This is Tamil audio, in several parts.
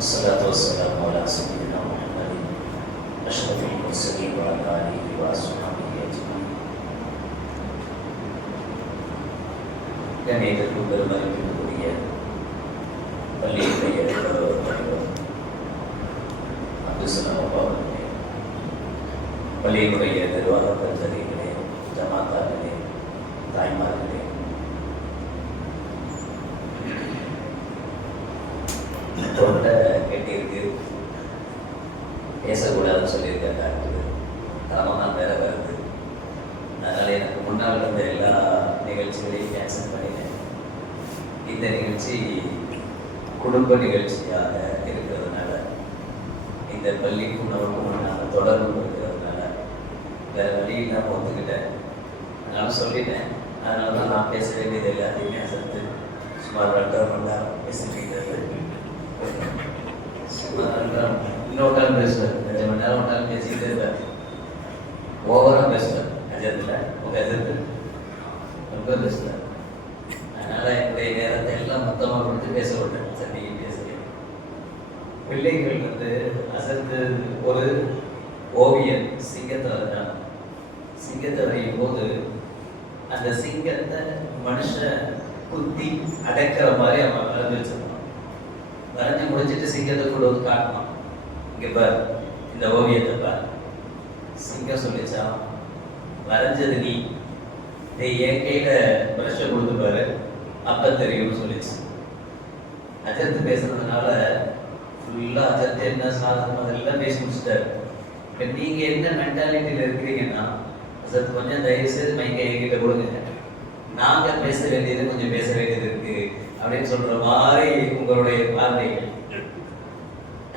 والصلاة والسلام على سيدنا محمد أشرف المرسلين وعلى آله وأصحابه أجمعين. கண்ணியத்திற்கும் பெருமதிப்பிற்குரிய பள்ளியுடைய தலைவர் அப்துல்சலாம் அப்பா அவர்களே, பள்ளியினுடைய நிர்வாக பிரதிநிதிகளே, ஜமாத்தார்களே, தாய்மார்களே, தொண்டை கட்டியிருக்கு, பேசக்கூடாதுன்னு சொல்லியிருக்காங்க. தலைமதான் வேற வருது. அதனால் எனக்கு முன்னால் இருந்த எல்லா நிகழ்ச்சிகளையும் கேன்சல் பண்ணிட்டேன். இந்த நிகழ்ச்சி குடும்ப நிகழ்ச்சியாக இருக்கிறதுனால, இந்த பள்ளிக்கும் நமக்கும் நாங்கள் தொடர்பு இருக்கிறதுனால வேறு வழியில் நான் ஒத்துக்கிட்டேன். அதனால சொல்லிட்டேன். அதனால தான் நான் பேச வேண்டியது எல்லாத்தையுமே அசத்து சுமார் 2.5 மணி நேரம் பேசிட்டு இன்னொரு பேசுவேன். 2 மணி நேரம் ஒன்றாலும் பேசிக்கிட்டே இருப்பேன். ஓவராக பேசுவேன். அஜத்தில் உங்கள் அஜத்து ரொம்ப பேசுவேன். அதனால் என்னுடைய நேரத்தை எல்லாம் மொத்தமாக கொடுத்து பேச விட்டேன். சந்திக்கு பேசுகிறேன். பிள்ளைகள் அசத்து ஒரு ஓவியன் சிங்கத்தை வரைஞ்சான். சிங்கத்தை வரையும் போது அந்த சிங்கத்தை மனுஷன் குத்தி அடைக்கிற மாதிரி அவன் வரைஞ்சி வச்சிருக்கான். வரைஞ்சி முடிச்சுட்டு சிங்கத்தை கொண்டு வந்து காட்டணும். இங்கே பார், இந்த ஓவியத்தை பார். சிங்கம் சொல்லிச்சான், வரைஞ்சது நீ, இதை என் கையில பிரஷை கொடுத்து பாரு, அப்ப தெரியும்னு சொல்லிச்சு. அஜர்த்து பேசுறதுனால ஃபுல்லா அஜர்த்து என்ன சாதனம் அதெல்லாம் பேசி முடிச்சுட்டாரு. இப்போ நீங்க என்ன மென்டாலிட்டியில இருக்கிறீங்கன்னா, அஜர்த்து கொஞ்சம் தயவு செய்து மைக்கை என்கிட்ட கொடுங்க, நாங்க பேச வேண்டியது கொஞ்சம் பேச வேண்டியது இருக்கு அப்படின்னு சொல்ற மாதிரி உங்களுடைய பார்வைகள்.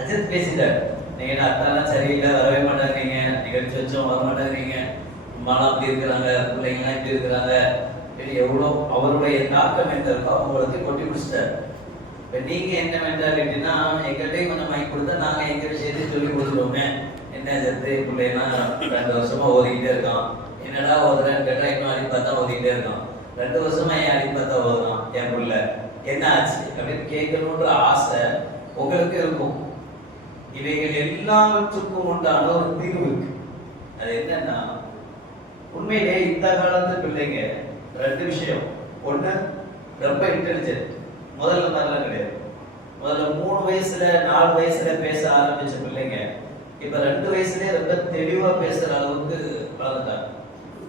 அஜித் பேசிட்டார், நீங்க அத்தாலாம் சரியில்லை, வரவே மாட்டாங்கிறீங்க, நிகழ்ச்சி வச்சோம் வர மாட்டாங்கிறீங்க, அம்மாலாம் அப்படி இருக்கிறாங்க, பிள்ளைங்களாம் இப்படி இருக்கிறாங்க, எவ்வளோ அவருடைய தாக்கம் என்ன இருக்கோ அவங்களுக்கு கொட்டி பிடிச்சிட்டார். இப்போ நீங்க என்ன மென்டாலிட்டினா, எங்கள்கிட்டையும் கொஞ்சம் மைக் கொடுத்தா நாங்க எங்க விஷயத்தையும் சொல்லி கொடுத்துருவோமே. என்ன சேர்த்து பிள்ளைலாம் 2 வருஷமா ஓதிக்கிட்டே இருக்கான், என்னடா ஓதுறேன்னு கேட்டா இன்னும் அடி பார்த்தா ஓதிக்கிட்டே இருக்கான். 2 வருஷமா என் அடி பார்த்தா ஓதுறான் என் பிள்ளை, என்ன ஆச்சு அப்படின்னு கேட்கணுன்ற ஆசை உங்களுக்கு இருக்கும். இவைகள் எல்லாவற்றுக்கும் உண்டான ஒரு தீர்வு இருக்கு. அது என்னன்னா, உண்மையிலே இந்த காலத்து பிள்ளைங்க 2 விஷயம். ஒண்ணு, ரொம்ப இன்டெலிஜென்ட். முதல்ல மாதிரிலாம் கிடையாது. முதல்ல 3 வயசுல 4 வயசுல பேச ஆரம்பிச்ச பிள்ளைங்க இப்ப 2 வயசுலயே ரொம்ப தெளிவா பேசுற அளவுக்கு வளர்ந்துட்டாங்க.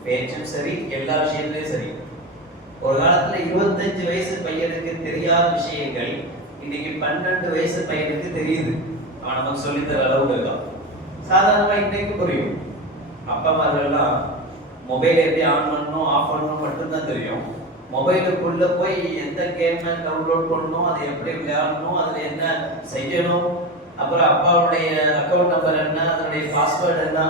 பேச்சும் சரி, எல்லா விஷயத்துலயும் சரி. ஒரு காலத்துல 25 வயசு பையனுக்கு தெரியாத விஷயங்கள் இன்னைக்கு 12 வயசு பையனுக்கு தெரியுது. அவன் நமக்கு சொல்லித்தர அளவுக்கு இருக்கான். சாதாரணமா இன்னைக்கு புரியும். அப்பா அம்மார்கள்லாம் மொபைல் எப்படி ஆன் பண்ணணும் ஆஃப் பண்ணணும் மட்டும்தான் தெரியும். மொபைலுக்குள்ள போய் எந்த கேம் டவுன்லோட் பண்ணணும், அதை எப்படி விளையாடணும், அதுல என்ன செய்யணும், அப்புறம் அப்பாவுடைய அக்கௌண்ட் நம்பர் என்ன, அதனுடைய பாஸ்வேர்டு என்ன,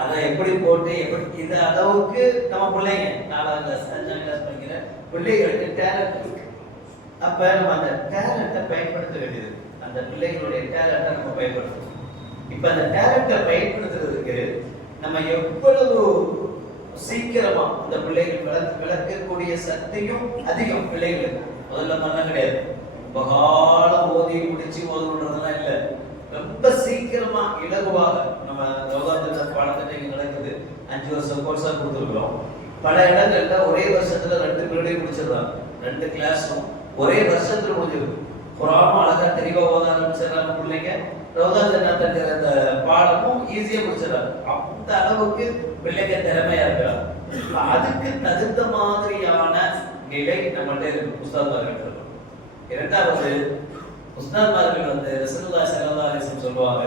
அதை எப்படி போட்டு எப்படி, இந்த அளவுக்கு நம்ம பிள்ளைங்க 4ஆம் கிளாஸ் 5ஆம் கிளாஸ் படிக்கிற பிள்ளைகளுக்கு டேலண்ட் இருக்கு. அப்ப நம்ம அந்த டேலண்ட்டை பயன்படுத்த வேண்டியது. அந்த பிள்ளைகளுடைய டேலண்ட்டை நம்ம பயன்படுத்தணும். இப்ப அந்த டேலண்ட்டை பயன்படுத்துறதுக்கு நம்ம எவ்வளவு சீக்கிரமா இந்த பிள்ளைகள் விளக்கக்கூடிய சக்தியும் அதிகம் பிள்ளைகளுக்கு. முதல்ல மாதிரிலாம் கிடையாது. ரொம்ப காலம் ஓதி முடிச்சு ஓதுன்றதெல்லாம் இல்லை. ரொம்ப சீக்கிரமா இலகுவாக நம்ம கௌதாத்திர பாடத்திட்டம் நடக்குது. 5 வருஷம் கோர்ஸா கொடுத்துருக்கிறோம். பல இடங்கள்ல ஒரே வருஷத்துல 2 பீரியடையும் முடிச்சிடுறாங்க. 2 கிளாஸும் ஒரே வருஷத்துல முடிஞ்சிருக்கு. குரானும் அழகா தெளிவா ஓத ஆரம்பிச்சிடறாங்க பிள்ளைங்க. கௌதாத்திர அந்த பாடமும் ஈஸியா முடிச்சிடறாங்க. அந்த அளவுக்கு பிள்ளைங்க திறமையா இருக்கிறாங்க. அதுக்கு தகுந்த மாதிரியான நிலை நம்மள்ட்ட இருக்கு. உஸ்தாத்மார்கள் இரண்டாவது, உஸ்தாத்மார்கள் ரசூலுல்லாஹி ஸல்லல்லாஹு அலைஹி வஸல்லம் சொல்லுவாங்க,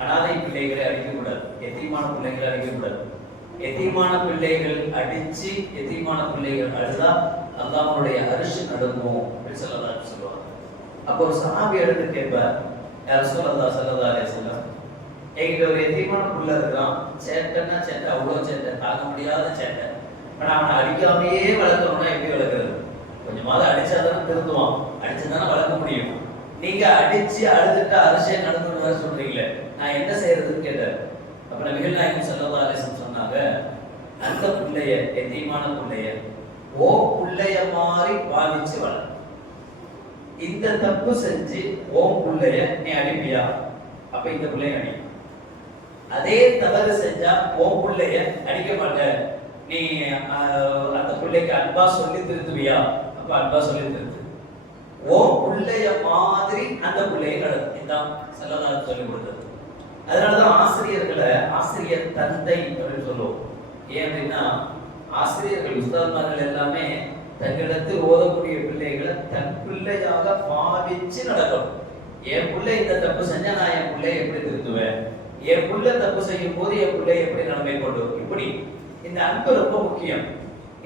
அனாதை பிள்ளைகளை அடிக்கக்கூடாது, எத்தீமான பிள்ளைகளை அடிக்கக்கூடாது. எத்தீமான பிள்ளைகள் அடிச்சு எத்தீமான பிள்ளைகள் அழுதா அல்லாஹ்வுடைய அரிசி நடுங்கும் அப்படின்னு சொல்லுவாங்க. அப்போ ஒரு சஹாபி எடுத்து கேட்பார், யா ரசூலல்லாஹி ஸல்லல்லாஹு அலைஹி வஸல்லம், என்கிட்ட ஒரு எத்தீமான பிள்ளை இருக்கான், சேட்டைன்னா சேட்டை, அவ்வளோ சேட்டை, தாங்க முடியாத சேட்டை, ஆனால் அவனை அடிக்காமையே வளர்க்கணும்னா எப்படி வளர்க்குறது? கொஞ்சமாவது அடிச்சாதானே திருந்துவான், அடிச்சுதானே வளர்க்க முடியும். நீங்க அடிச்சு அழுதுட்டு அரிசியை நடந்துட்டு சொல்றீங்களே, நான் என்ன செய்யறதுன்னு கேட்டார். அப்ப நபிகள் நாயகம் ஸல்லல்லாஹு அலைஹி வஸல்லம் சொன்னாங்க, அந்த பிள்ளைய எத்தீமான பிள்ளைய ஓ பிள்ளைய மாதிரி பாவிச்சு வளர். இந்த தப்பு செஞ்சு உன் பிள்ளைய நீ அடிப்பியா? அப்ப இந்த பிள்ளைய அடி. அதே தவறு செஞ்சா உன் பிள்ளைய அடிக்க மாட்ட, நீ அந்த பிள்ளைக்கு அன்பா சொல்லி திருத்துவியா? அப்ப அன்பா சொல்லி திருத்து. உன் பிள்ளைய மாதிரி அந்த பிள்ளைய நடத்து. இதான் ஸல்லல்லாஹு சொல்லி கொடுத்தது. அதனாலதான் ஆசிரியர்களை ஆசிரியர் தந்தை அப்படின்னு சொல்லுவோம். ஏன் அப்படின்னா ஆசிரியர்கள் உஸ்தாத்மார்கள் எல்லாமே தங்களிடத்தில் ஓதக்கூடிய பிள்ளைகளை தன் பிள்ளையாக பாவிச்சு நடக்கணும். என் பிள்ளை இந்த தப்பு செஞ்சா நான் என் பிள்ளைய எப்படி திருத்துவேன்? என் பிள்ளை தப்பு செய்யும் போது என் பிள்ளை எப்படி நன்மை கொண்டு இப்படி இந்த அன்பு ரொம்ப முக்கியம்.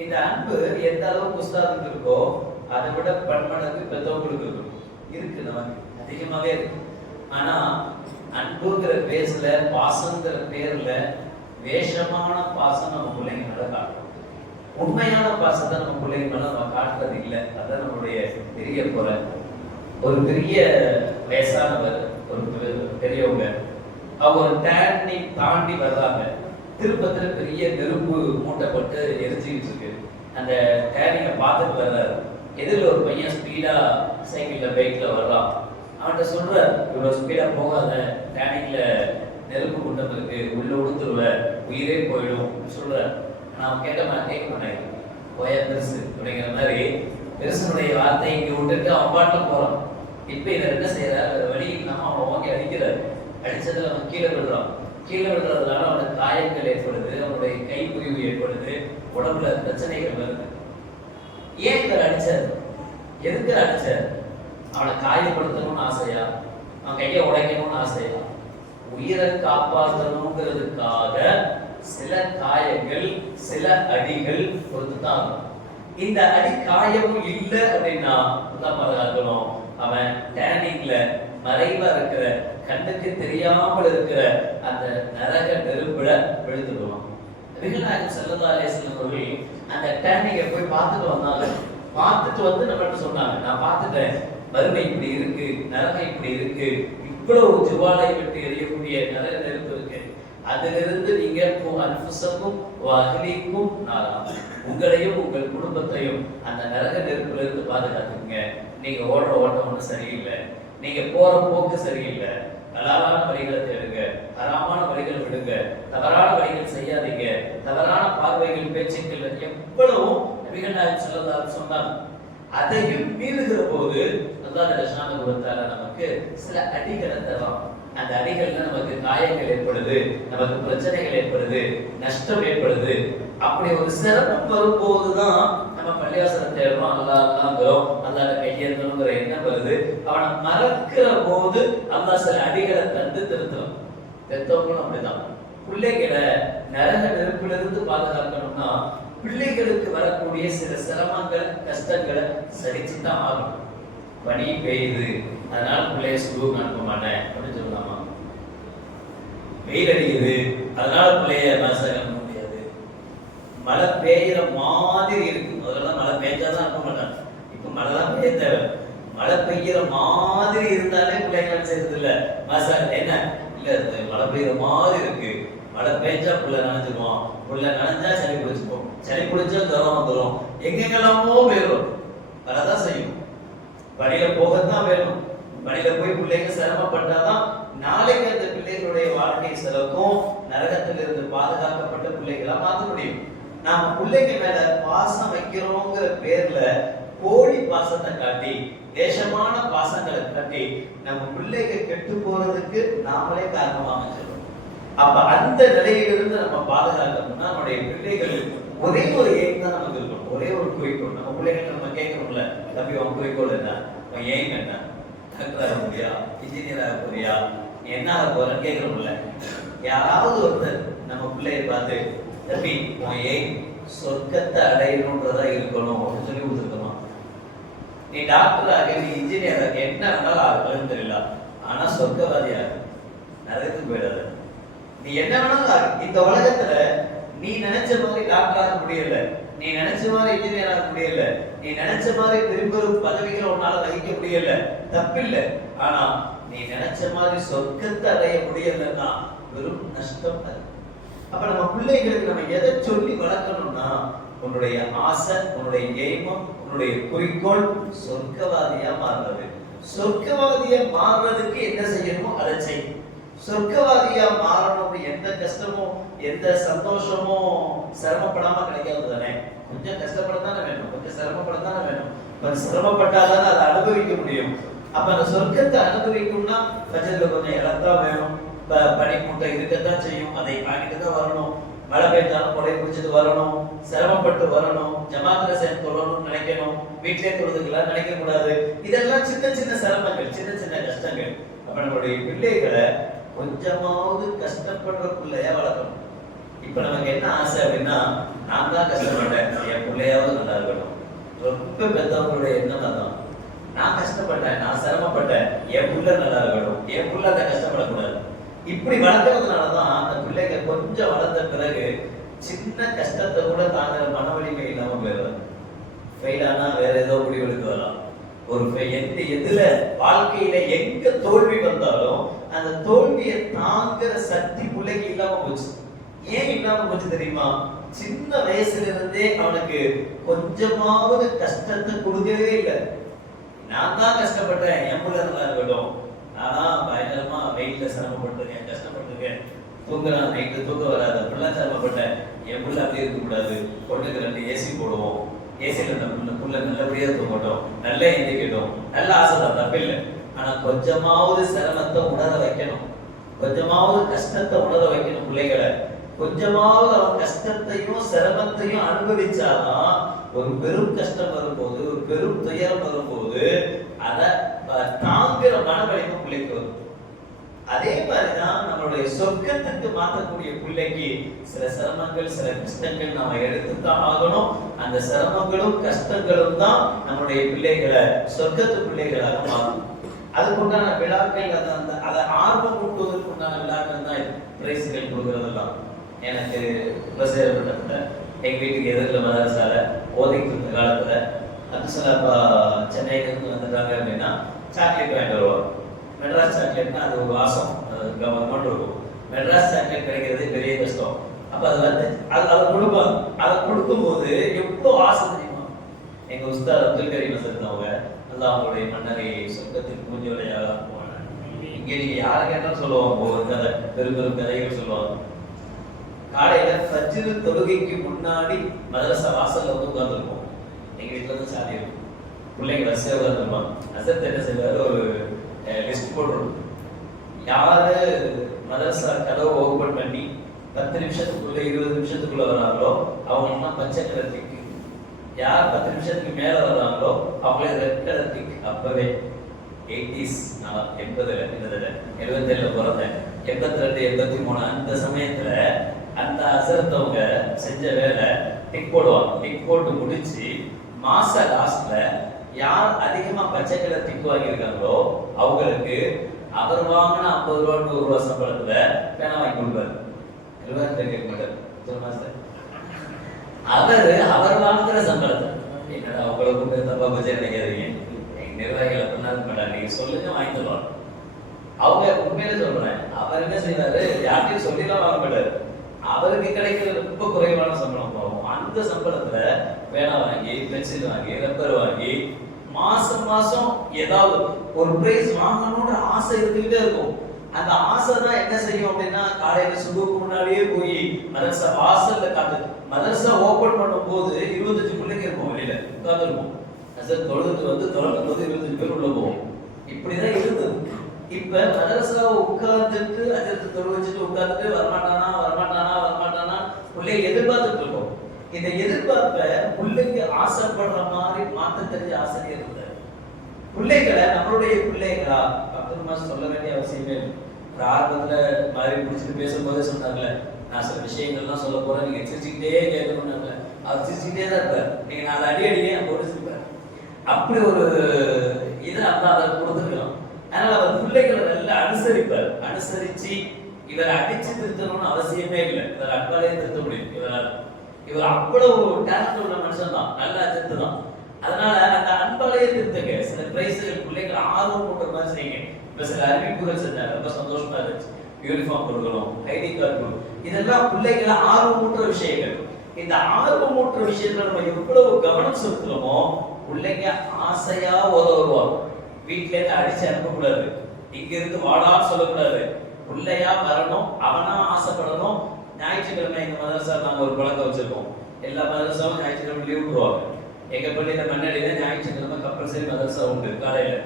இந்த அன்பு எந்த அளவுக்கு உஸ்தாதுக்கு இருக்கோ அதை விட பன்மடங்கு பெற்றவங்களுக்கு இருக்கு, நமக்கு அதிகமாவே இருக்கு. ஆனா அன்புங்கிற பேர்ல பாசங்கிற பேர்ல வேஷமான பாசம் நம்ம பிள்ளைங்க மேல காட்டுறோம். உண்மையான பாசத்தை நம்ம பிள்ளைங்க மேல நம்ம காட்டுறது இல்லை. அதான் நம்மளுடைய பெரிய குறை. ஒரு பெரிய வயசானவர், ஒரு பெரியவங்க, அவங்க ஒரு டேர்னிங் தாண்டி வர்றாங்க. திருப்பத்துல பெரிய நெருப்பு மூட்டப்பட்டு எரிஞ்சுக்கிட்டு இருக்கு. அந்த டேர்னிங்கை பார்த்துட்டு வர்றாரு. எதிரில் ஒரு பையன் ஸ்பீடா சைக்கிள்ல பைக்ல வர்றான். அவன்கிட்ட சொல்ற, இவ்வளவு ஸ்பீடா போகாத, டேர்னிங்ல நெருப்பு குண்டம் இருக்கு, உள்ள உடுத்துருவ, உயிரே போயிடும் சொல்ற. நான் கேட்க மாட்டேன், போய பெருசு அப்படிங்கிற மாதிரி பெருசனுடைய வார்த்தை இங்க விட்டுட்டு அவன் பாட்டில் போறான். இப்ப இதை என்ன செய்யறாரு? வழி இல்லாம அவன் வாங்கி அடிக்கிறாரு. அடிச்சதுல அவன் கீழே விடுறான். கீழே விடுறதுனால அவனுக்கு காயங்கள் ஏற்படுது, அவனுடைய கைப்புரிவு ஏற்படுது, உடம்புல பிரச்சனைகள் வருது. ஏன் இவர் அடிச்சாரு? எதுக்கு அடிச்சாரு? அவனை காயப்படுத்தணும்னு ஆசையா? அவன் கையை உடைக்கணும்னு ஆசையா? உயிரை காப்பாற்றணுங்கிறதுக்காக சில காயங்கள், சில அடிகள் பொறுத்துதான். இந்த அடி காயமும் இல்லை அப்படின்னா பாதுகாக்கணும். அவன் டேனிங்ல மறைவா இருக்கிற, கண்ணுக்கு தெரியாமல் இருக்கிற அந்த நரக நெருப்புல விழுந்துடுவான். நபிகள் நாயகம் ஸல்லல்லாஹு அலைஹி வஸல்லம் அவர்கள் அந்த டேனிங்கை போய் பார்த்துட்டு வந்தாங்க. பார்த்துட்டு வந்து நம்மகிட்ட சொன்னாங்க, நான் பார்த்துட்டேன், வறுமை இப்படி இருக்கு, நரகம் இப்படி இருக்கு, இவ்வளவு ஜுவாலை விட்டு எரியக்கூடிய நரக நெருப்பு இருக்கு. அதிலிருந்து நீங்க அன்ஃபுஸக்கும் வ அஹ்லீக்கும் நாரா, உங்களையும் உங்கள் குடும்பத்தையும் அந்த நரக நெருப்புல இருந்து பாதுகாத்துங்க. நீங்க ஓடுற ஓட்டம் ஒன்றும் சரியில்லை, நீங்க போற போக்கு சரியில்லை, ஹலாலான வழிகளை தேடுங்க, ஹராமான வழிகளை விடுங்க, தவறான வழிகள் செய்யாதீங்க, தவறான பார்வைகள் பேச்சுக்கள் எவ்வளவும் நபிகள் நாயகம் ஸல்லல்லாஹு அலைஹி வஸல்லம் சொன்னாங்க. அதையும் மீறுகிற போது அல்லாஹ் சுப்ஹானஹு வ தஆலா நமக்கு சில அடிகளை தரும். அந்த அடிகள்ல நமக்கு காயங்கள் ஏற்படுது, நமக்கு பிரச்சனைகள் ஏற்படுது, நஷ்டம் ஏற்படுது. அப்படி ஒரு சிரமம் வரும்போதுதான் நம்ம பள்ளிவாசல் தேடுறோம், அல்லாஹ்ங்கிறோம், அல்லாஹ்ட கையேறணுங்கிற எண்ணம் வருது. அவனை மறக்கிற போது அல்லாஹ் சில அடிகளை தந்து திருத்துறோம். பெற்றவங்களும் அப்படிதான். பிள்ளைகளை நரக நெருப்புல இருந்து பாதுகாக்கணும்னா பிள்ளைகளுக்கு வரக்கூடிய சில சிரமங்கள், கஷ்டங்களை சகிச்சுதான் ஆகணும். பனி பெய்யுது, அதனால பிள்ளைய ஸ்கூலுக்கு அனுப்ப மாட்டேன் அப்படின்னு சொல்லலாமா? வெயில் அடிக்குது, அதனால பிள்ளைய மாசம் அனுப்ப முடியாது. மழை பெய்யுற மாதிரி இருக்கு, முதல்ல மழை பெய்ஞ்சாதான் அனுப்ப மாட்டாங்க. இப்ப மழை தான் பெய்ய தேவை. மழை பெய்யுற மாதிரி இருந்தாலே பிள்ளைங்க செய்யறது இல்ல. மாசம் என்ன இல்ல, மழை பெய்யுற மாதிரி இருக்கு, மழை பெய்ஞ்சா புள்ள நனைஞ்சிருவோம், புள்ள நனைஞ்சா சளி பிடிச்சிப்போம், சளி பிடிச்சா ஜுரம் வந்துடும், எங்கெங்கெல்லாமோ போயிடும். வரதான் செய்யும். பணியில போகத்தான் வேணும். பணியில போய் பிள்ளைங்க சிரமப்பட்டாதான் நாளைக்கு அந்த பிள்ளைகளுடைய வாழ்க்கை சிறக்கும், நரகத்திலிருந்து பாதுகாக்கப்பட்ட பிள்ளைகளா மாற்ற முடியும். நாம பிள்ளைங்க மேல பாசம் வைக்கிறோங்கிற பேர்ல கோழி பாசத்தை காட்டி, தேசமான பாசங்களை காட்டி நம்ம பிள்ளைங்க கெட்டு போறதுக்கு நாமளே காரணமா அமைச்சிடும். அப்ப அந்த நிலையிலிருந்து நம்ம பாதுகாக்கணும்னா நம்முடைய பிள்ளைகள் ஒரே ஒரு எய்ம் தான் நமக்கு இருக்கணும், ஒரே ஒரு குறிக்கோள். நம்ம பிள்ளைகள் நம்ம கேட்கணும்ல, தம்பி உன் குறிக்கோள் என்ன, உன் எய்ம் என்ன, டாக்டர் ஆக போறியா, இன்ஜினியர் ஆக போறியா, என்ன ஆக போறன்னு கேட்கணும்ல. யாராவது ஒருத்தர் நம்ம பிள்ளைய பார்த்து, தம்பி உன் எய்ம் சொர்க்கத்தை அடையணும்ன்றதா இருக்கணும் அப்படின்னு சொல்லி கொடுத்துருக்கோமா? நீ டாக்டர் ஆக, நீ இன்ஜினியர் ஆக, என்ன வேணாலும் ஆகலன்னு தெரியல, ஆனா சொர்க்கவாதியா நரகத்துக்கு போயிடாத. நீ என்ன வேணாலும் ஆகு. இந்த உலகத்துல நீ நினைச்ச மாதிரி டாக்டர் ஆக முடியல, நீ நினைச்ச மாதிரி இன்ஜினியர் ஆக முடியல, நீ நினைச்ச மாதிரி பெரும்பெரும் பதவிகளை உன்னால வகிக்க முடியல, தப்பில்ல. ஆனா நீ நினைச்ச மாதிரி சொர்க்கத்தை அடைய முடியலன்னா வெறும் நஷ்டம் அது. அப்ப நம்ம பிள்ளைகளுக்கு நம்ம எதை சொல்லி வளர்க்கணும்னா, உன்னுடைய ஆசை, உன்னுடைய எய்மம், உன்னுடைய குறிக்கோள் சொர்க்கவாதியா மாறுறது. சொர்க்கவாதியா மாறுறதுக்கு என்ன செய்யணுமோ அதை செய். சொர்க்கவாதியா மாறணும், எந்த கஷ்டமும் எந்த சந்தோஷமும் சிரமப்படாம கிடைக்காது தானே. கொஞ்சம் கஷ்டப்பட தானே வேணும், கொஞ்சம் சிரமப்பட தானே வேணும். கொஞ்சம் சிரமப்பட்டாதான் அதை அனுபவிக்க முடியும். அப்ப அந்த சொர்க்கத்தை அனுபவிக்கணும்னா பட்சத்துல கொஞ்சம் இழந்தா வேணும், பனிமூட்டை இருக்கத்தான் செய்யும், அதை வாங்கிட்டு தான் வரணும். மழை பெய்தாலும் கொடை பிடிச்சிட்டு வரணும், சிரமப்பட்டு வரணும், ஜமாத்துல சேர்ந்து தொழணும்னு நினைக்கணும், வீட்டிலே தொழுதுக்கலாம் நினைக்க கூடாது. இதெல்லாம் சின்ன சின்ன சிரமங்கள், சின்ன சின்ன கஷ்டங்கள். அப்ப நம்மளுடைய பிள்ளைகளை கொஞ்சமாவது கஷ்டப்படுற பிள்ளையா வளர்க்கணும். இப்ப நமக்கு என்ன ஆசை அப்படின்னா, நான் தான் கஷ்டப்பட்டேன், என் பிள்ளையாவது நல்லா இருக்கணும். ரொம்ப பெற்றவங்களுடைய எண்ணம் தான், நான் கஷ்டப்பட்டேன், நான் சிரமப்பட்டேன், என் பிள்ளை நல்லா இருக்கணும், என் பிள்ளை அதை கஷ்டப்படக்கூடாது. இப்படி வளர்க்கறதுனாலதான் அந்த பிள்ளைங்க கொஞ்சம் வளர்ந்த பிறகு சின்ன கஷ்டத்தை கூட தாங்கிற மன வலிமை இல்லாம போயிடுறது. ஃபெயில் ஆனா வேற ஏதோ முடிவெடுத்து வரலாம். ஒரு எதுல வாழ்க்கையில எங்க தோல்வி வந்தாலும் அந்த தோல்வியை தாங்குற சக்தி பிள்ளைக்கு இல்லாம போச்சு. ஏன் இல்லாம போச்சு தெரியுமா? சின்ன வயசுல இருந்தே அவனுக்கு கொஞ்சமாவது கஷ்டத்தை கொடுக்கவே இல்லை. நான் தான் கஷ்டப்பட்டேன், என் பிள்ளை நல்லா இருக்கட்டும், ஆனா பயங்கரமா வெயிட்ல சிரமப்பட்டிருக்கேன், கஷ்டப்பட்டிருக்கேன், தூங்குறான், நைட்டு தூக்க வராது, அப்படிலாம் சிரமப்பட்டேன், என் பிள்ளை அப்படி இருக்கக்கூடாது, பொண்ணுக்கு 2 ஏசி போடுவோம், ஏசியில அந்த புள்ள நல்லபடியா தூங்கட்டும், நல்லா எந்திக்கட்டும், நல்ல ஆசைதான், தப்பில்லை. ஆனா கொஞ்சமாவது சிரமத்தை உணர வைக்கணும், கொஞ்சமாவது கஷ்டத்தை உணர வைக்கணும் பிள்ளைகளை. கொஞ்சமாவது அவன் கஷ்டத்தையும் சிரமத்தையும் அனுபவிச்சாதான் ஒரு பெரும் கஷ்டம் வரும்போது, ஒரு பெரும் துயரம் வரும்போது அதை தாங்குற மனவழிப்பு பிள்ளைக்கு வரும். அதே மாதிரிதான் நம்மளுடைய சொர்க்கத்துக்கு மாற்றக்கூடிய பிள்ளைக்கு சில சிரமங்கள், சில கஷ்டங்கள் நாம எடுத்துத்தான் ஆகணும். அந்த சிரமங்களும் கஷ்டங்களும் தான் நம்முடைய பிள்ளைகளை சொர்க்கத்து பிள்ளைகளாக மாறும். அதுக்குண்டான விழாக்கள், அதை ஆர்வம் கூட்டுவதற்கு உண்டான விழாக்கள் தான் பிரைஸ்கள் கொடுக்கறதெல்லாம். எனக்கு உபசேரப்பட்ட எங்க வீட்டுக்கு எதிரில் மதரசால ஓதிட்டு இருந்த காலத்துல அப்துசலாப்பா சென்னையில இருந்து வந்துட்டாங்க அப்படின்னா சாக்லேட் வாங்கிட்டு வருவாங்க. மெட்ராஸ் சாக்லேட்னா அது ஒரு வாசம், கவர்மெண்ட் இருக்கும். மெட்ராஸ் சாக்லேட் கிடைக்கிறது பெரிய கஷ்டம். அப்ப அது வந்து அதை கொடுப்பாங்க. அதை கொடுக்கும்போது எவ்வளோ ஆசை தெரியுமா? எங்க உஸ்தாத் அப்துல் கரீம் ஹசரத் அவங்க நல்லா அவங்களுடைய மன்னரை சொர்க்கத்தில் பூஞ்சோலையாக போனாங்க. இங்கே நீங்க யாரு கேட்டாலும் சொல்லுவாங்க, ஒரு கதை, பெரும் பெரும் கதைகள் சொல்லுவாங்க. காலையில ஃபஜ்ர் தொழுகைக்கு முன்னாடி மதரசா வாசல்ல வந்து உட்கார்ந்துருப்போம். எங்க வீட்டுல வந்து சாதி இருக்கும், பிள்ளைங்க வரிசையா உட்கார்ந்துருப்பாங்க. அசத் என்ன செய்வாரு, ஒரு லிஸ்ட் போட்டுருவோம். யாரு மதரசா கதவை ஓபன் பண்ணி 10 நிமிஷத்துக்குள்ள 20 நிமிஷத்துக்குள்ள வராங்களோ அவங்கெல்லாம் பச்சை கலர் திக்கு, யார் 10 நிமிஷத்துக்கு மேல வர்றாங்களோ அவங்களே ரெட் கலர் திக். அப்பவே 80s, நான் 80ல 77ல பிறந்தேன், 82 83 அந்த சமயத்துல அந்த அசரத்தவங்க செஞ்ச வேலை டிக் போடுவாங்க. டிக் போட்டு முடிச்சு மாச லாஸ்ட்ல யார் அதிகமா பச்சை கலர் டிக் வாங்கியிருக்காங்களோ அவங்களுக்கு அவர் வாங்கின 50 ரூபா 100 ரூபா சம்பளத்துல பேனா வாங்கி கொடுப்பாரு. அவர் வாங்குற சம்பளத்தை என்னடா அவங்களுக்கு தப்பா பச்சை நினைக்காதீங்க, எங்க நிர்வாகிகள் அப்படின்னா மாட்டாங்க, நீங்க சொல்லுங்க வாங்கி தருவாங்க. அவங்க உண்மையில சொல்றேன், அவர் என்ன செய்வாரு, யார்ட்டையும் சொல்லிலாம் வாங்க மாட்டாரு. அவருக்கு கிடைக்கிற ரொம்ப குறைவான சம்பளம் போகும். அந்த சம்பளத்துல பேனா வாங்கி, பென்சில் வாங்கி, ரப்பர் வாங்கி மாசம் மாசம் ஏதாவது ஒரு பிரைஸ் வாங்கணும்னு ஆசை இருந்துகிட்டே இருக்கும். அந்த ஆசை தான் என்ன செய்யும் அப்படின்னா, காலையில சுபுக்கு முன்னாடியே போய் மதரசா வாசல்ல காத்து, மதரசா ஓபன் பண்ணும் போது 25 பிள்ளைங்க இருக்கும், வெளியில உட்கார்ந்து இருக்கும். தொழுது வந்து தொடர்ந்து போது 25 பேர் உள்ள போவோம். இப்படிதான் இருந்தது. இப்ப மதரசா உட்கார்ந்துட்டு அஜத்து தொழு வச்சுட்டு உட்கார்ந்துட்டு வரமாட்டானா பிள்ளைங்க எதிர்பார்த்துட்டு இருக்கோம். இந்த எதிர்பார்ப்ப பிள்ளைங்க ஆசைப்படுற மாதிரி மாத்த தெரிஞ்ச ஆசிரியர் இருந்தார். பிள்ளைகளை நம்மளுடைய பிள்ளைகளா பக்கமா சொல்ல வேண்டிய அவசியமே இல்லை. ஒரு ஆர்வத்துல மாதிரி பிடிச்சிட்டு பேசும்போதே சொன்னாங்கல்ல, நான் சில விஷயங்கள்லாம் சொல்ல போறேன், நீங்க சிரிச்சுக்கிட்டே கேட்கணும்னாங்கல்ல, அவர் சிரிச்சுக்கிட்டே தான் இருப்பார். நீங்க நான் அடி போட்டுருப்பேன். அப்படி ஒரு இதை அப்ப அதை கொடுத்துருக்கலாம். அதனால அவர் பிள்ளைகளை நல்லா அனுசரிப்பார். அனுசரிச்சு இவரை அடிச்சு திருத்தணும்னு அவசியமே இல்லை, இவர் அன்பாலே திருத்த முடியும். இவர் அவ்வளவு டேலண்ட் உள்ள மனுஷன் தான், நல்ல அஜத்து தான். அதனால அந்த அன்பாலேயே திருத்துங்க. சில பிரைஸ்கள் பிள்ளைகள் ஆர்வம் போடுற மாதிரி செய்யுங்க. இப்ப சில அறிவிப்புகள் செஞ்சாங்க, ரொம்ப சந்தோஷமா இருந்துச்சு. யூனிஃபார்ம் கொடுக்கணும், ஐடி கார்டு கொடுக்கணும், இதெல்லாம் பிள்ளைகளை ஆர்வம் ஊட்டுற விஷயங்கள். இந்த ஆர்வமூற்ற விஷயத்துல நம்ம எவ்வளவு கவனம் செலுத்துறோமோ பிள்ளைங்க ஆசையா வருவாங்க. வீட்டுல இருந்து அடிச்சு அனுப்பக்கூடாது, இங்க இருந்து வாடான்னு சொல்லக்கூடாது. பிள்ளையா வரணும், அவனா ஆசைப்படணும். ஞாயிற்றுக்கிழமை எங்க மதரசா நாங்க ஒரு பழக்கம் வச்சிருக்கோம். எல்லா மதரசாவும் ஞாயிற்றுக்கிழமை லீவ் விடுவாங்க. எங்க பள்ளியில மண்ணடியில ஞாயிற்றுக்கிழமை கம்பல்சரி மதரசா உண்டு காலையில.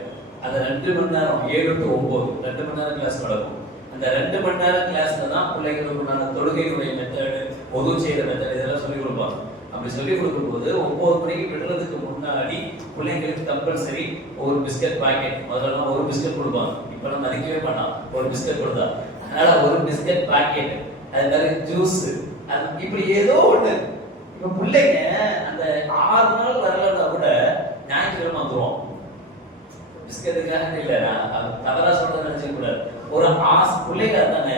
அந்த 2 மணி நேரம் 7 to 9 2 மணி நேரம் கிளாஸ் நடக்கும். அந்த 2 மணி நேரம் கிளாஸ்ல தான் பிள்ளைங்களுக்கு தொழுகையுடைய மெத்தடு, பொது செய்யற மெத்தட் இதெல்லாம் சொல்லிக் கொடுப்பாங்க. அப்படி சொல்லிக் கொடுக்கும்போது 9 மணிக்கு விடுறதுக்கு முன்னாடி பிள்ளைங்களுக்கு கம்பல்சரி ஒரு பிஸ்கட் பாக்கெட், முதல்ல ஒரு பிஸ்கட் கொடுப்பாங்க. இப்ப நம்ம மதிக்கவே மாட்டோம், ஒரு பிஸ்கட் கொடுத்தா. அதனால ஒரு பிஸ்கட் பாக்கெட், அது மாதிரி ஜூஸ், அது இப்படி ஏதோ ஒண்ணு. இப்ப பிள்ளைங்க அந்த 6 நாள் வரலன்னா கூட ஞாயிற்றுக்கிழமை வந்துருவோம். பிஸ்கட்டுக்காக இல்ல, நான் தவறா சொல்றேன்னு நினைச்ச கூடாது. ஒரு ஆசை பிள்ளைங்க தானே,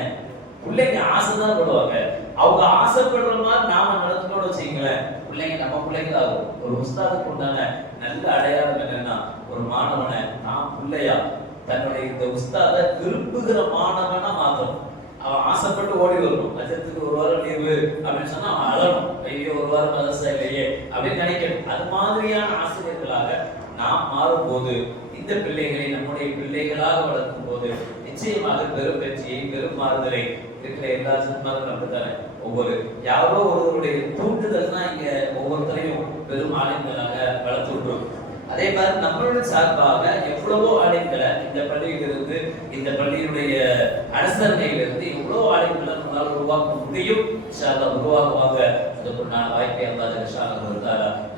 பிள்ளைங்க ஆசைதான் படுவாங்க. அவங்க ஆசைப்படுற மாதிரி நாம நடந்துட்டோம்னு வச்சுக்கீங்களேன், பிள்ளைங்க நம்ம பிள்ளைங்க ஆகும். ஒரு உஸ்தாதுக்கு உண்டான நல்ல அடையாளம் என்னன்னா, ஒரு மாணவனை நான் பிள்ளையா தன்னுடைய இந்த உஸ்தாத விரும்புகிற மாணவனா மாத்தணும். அவன் ஆசைப்பட்டு ஓடி வரணும். லட்சத்துக்கு 1 வாரம் லீவு அப்படின்னு சொன்னா அவன் அழணும், ஐயோ 1 வாரம் மதரசா இல்லையே அப்படின்னு நினைக்கணும். அது மாதிரியான ஆசிரியர்களாக நாம் மாறும்போது, இந்த பிள்ளைகளை நம்முடைய பிள்ளைகளாக வளர்க்கும் போது நிச்சயமாக பெரும் வெற்றியை, பெரும் மாறுதலை இருக்கிற எல்லா சினிமாக்களும் அப்படித்தானே. ஒவ்வொரு யாரோ ஒருவருடைய தூண்டுதல் தான் இங்க ஒவ்வொருத்தரையும் பெரும் ஆளுங்களாக வளர்த்து விட்டுரும். அதே மாதிரி நம்மளுடைய சார்பாக எவ்வளவோ ஆளுங்களை இந்த பள்ளியிலிருந்து, இந்த பள்ளியினுடைய அனுசரணையிலிருந்து எவ்வளவோ ஆளுங்களை நம்மளால் உருவாக்க முடியும். உருவாக்குவாங்க. அதுக்குண்டான வாய்ப்பை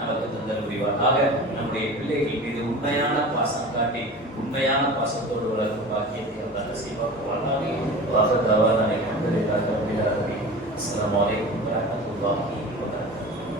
நமக்கு தந்தல் புரிவாராக. நம்முடைய பிள்ளைகள் மீது உண்மையான பாசம் காட்டி உண்மையான பாசத்தோடு வளர்க்கும் பாக்கியத்தை அல்லாஹ் நசீபாக்குவானாக. அஸ்ஸலாமு அலைக்கும் வரஹ்மத்துல்லாஹி